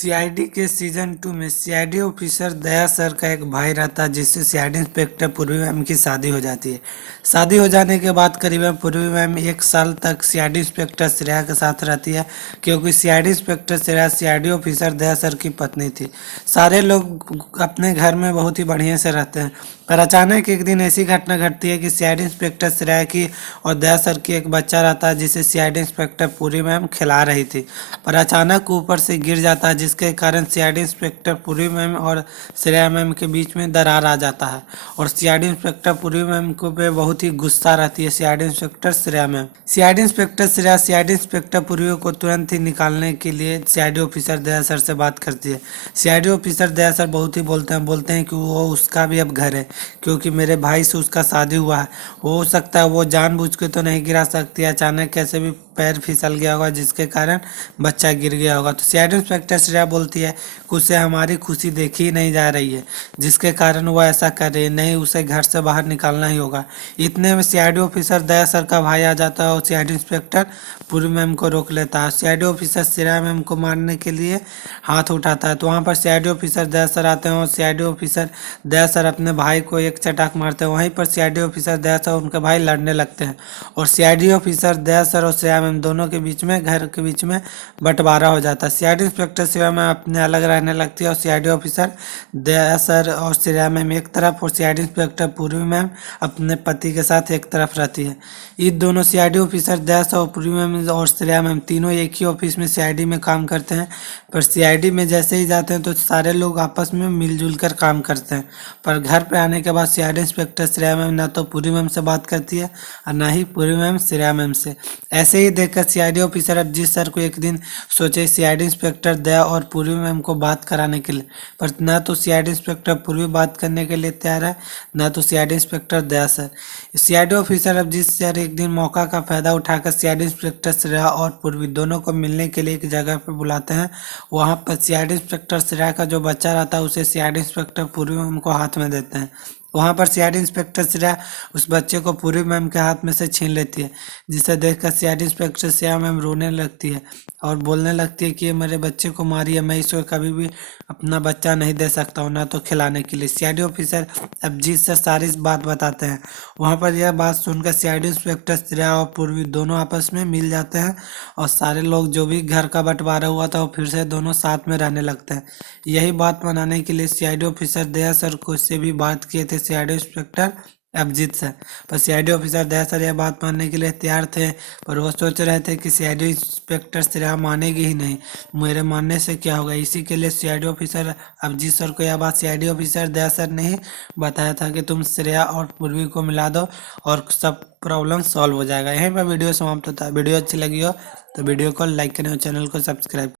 CID के season 2 में CID officer Daya sir का एक भाई रहता है जिससे सीआईडी इंस्पेक्टर पूर्वी मैम की शादी हो जाती है। शादी हो जाने के बाद करीबन पूर्वी मैम 1 साल तक सीआईडी इंस्पेक्टर श्रेया के साथ रहती है, क्योंकि CID inspector Shreya CID officer Daya sir की पत्नी थी। सारे लोग अपने घर में बहुत ही बढ़िया से रहते हैं, पर अचानक एक दिन ऐसी घटना घटती है कि सीआईडी इंस्पेक्टर श्रेया की और दया सर की एक बच्चा रहता है जिसे सीआईडी इंस्पेक्टर पूरी मैम खिला रही थी, पर अचानक ऊपर से गिर जाता है, जिसके कारण सीआईडी इंस्पेक्टर पूरी मैम और श्रेया मैम के बीच में दरार आ जाता है और सीआईडी इंस्पेक्टर पूरी मैम को पे बहुत ही गुस्सा रहती है CID inspector Shreya ma'am. CID inspector Shreya CID inspector पूर्वी को तुरंत ही निकालने के लिए सीआईडी ऑफिसर दया सर से बात करती है। सीआईडी ऑफिसर दया सर बहुत ही बोलते हैं कि वो उसका भी अब घर है, क्योंकि मेरे भाई से उसका शादी हुआ है। हो सकता है वो जानबूझ के तो नहीं गिरा सकती, अचानक कैसे भी पैर फिसल गया होगा जिसके कारण बच्चा गिर गया होगा। तो सीआईडी इंस्पेक्टर श्रेया बोलती है कि उसे हमारी खुशी देखी ही नहीं जा रही है, जिसके कारण वो ऐसा कर रही है, नहीं उसे घर से बाहर निकालना ही होगा। इतने में सीआईडी ऑफिसर दया सर का भाई आ जाता है और सीआईडी इंस्पेक्टर पूरी मैम को रोक लेता है। सीआईडी ऑफिसर श्रेया मैम को मारने के लिए हाथ उठाता है, तो वहाँ पर सीआईडी ऑफिसर दया सर आते हैं और सीआईडी ऑफिसर दया सर अपने भाई को एक चटाक मारते हैं। वहीं पर सीआईडी ऑफिसर दया सर उनके भाई लड़ने लगते हैं और सीआईडी ऑफिसर दया सर और श्रेया मैम दोनों के बीच में घर के बीच में बंटवारा हो जाता है। सीआईडी इंस्पेक्टर श्रेया मैम अपने अलग रहने लगती है और सीआईडी ऑफिसर दया सर और श्रेया मैम एक तरफ और सीआईडी इंस्पेक्टर पूर्वी मैम अपने पति के साथ एक तरफ रहती है। ये दोनों सीआईडी ऑफिसर दया सर और पूर्वी मैम और श्रेया मैम तीनों एक ही ऑफिस में सीआईडी में काम करते हैं, पर सीआईडी में जैसे ही जाते हैं तो सारे लोग आपस में मिलजुल कर काम करते हैं। पर घर पे आने के बाद सीआईडी इंस्पेक्टर श्रेया मैम ना तो पूरी मैम से बात करती है और ना ही पूरी मैम श्रेया मैम से। ऐसे ही देखकर सीआईडी ऑफिसर अभिजीत सर को एक दिन सोचे सीआईडी इंस्पेक्टर दया और पूर्वी मैम को बात कराने के लिए, पर ना तो सीआईडी इंस्पेक्टर पूर्वी बात करने के लिए तैयार है, ना तो CID inspector Daya sir. CID officer Abhijeet sir एक दिन मौका का फायदा उठाकर सीआईडी इंस्पेक्टर श्रेया और पूर्वी दोनों को मिलने के लिए एक जगह पर बुलाते हैं। वहाँ पर सीआईडी इंस्पेक्टर श्रेया का जो बच्चा रहता है उसे सीआईडी इंस्पेक्टर पूर्वी मैम को हाथ में देते हैं। वहाँ पर सीआईडी इंस्पेक्टर श्रेया उस बच्चे को पूरी मैम के हाथ में से छीन लेती है, जिसे देखकर सीआईडी इंस्पेक्टर श्रेया मैम रोने लगती है और बोलने लगती है कि ये मेरे बच्चे को मारी है, मैं इसको कभी भी अपना बच्चा नहीं दे सकता हूँ, ना तो खिलाने के लिए। सीआईडी ऑफिसर अभिजीत से सारी बात बताते हैं। वहाँ पर यह बात सुनकर सीआईडी इंस्पेक्टर श्रेया और पूर्वी दोनों आपस में मिल जाते हैं और सारे लोग जो भी घर का बंटवारा हुआ था वो फिर से दोनों साथ में रहने लगते हैं। यही बात मनाने के लिए सीआईडी ऑफिसर दया सर को से भी बात किए थे सीआईडी इंस्पेक्टर अभिजीत सर, पर सीआईडी ऑफिसर दया सर यह बात मानने के लिए तैयार थे, पर वो सोच रहे थे कि सीआईडी इंस्पेक्टर श्रेया मानेगी ही नहीं, मेरे मानने से क्या होगा। इसी के लिए सीआईडी ऑफिसर अभिजीत सर को यह बात सीआईडी ऑफिसर दया सर ने ही बताया था कि तुम श्रेया और पूर्वी को मिला दो और सब प्रॉब्लम सॉल्व हो जाएगा। यहीं पर वीडियो समाप्त होता है। वीडियो अच्छी लगी हो तो वीडियो को लाइक करें और चैनल को सब्सक्राइब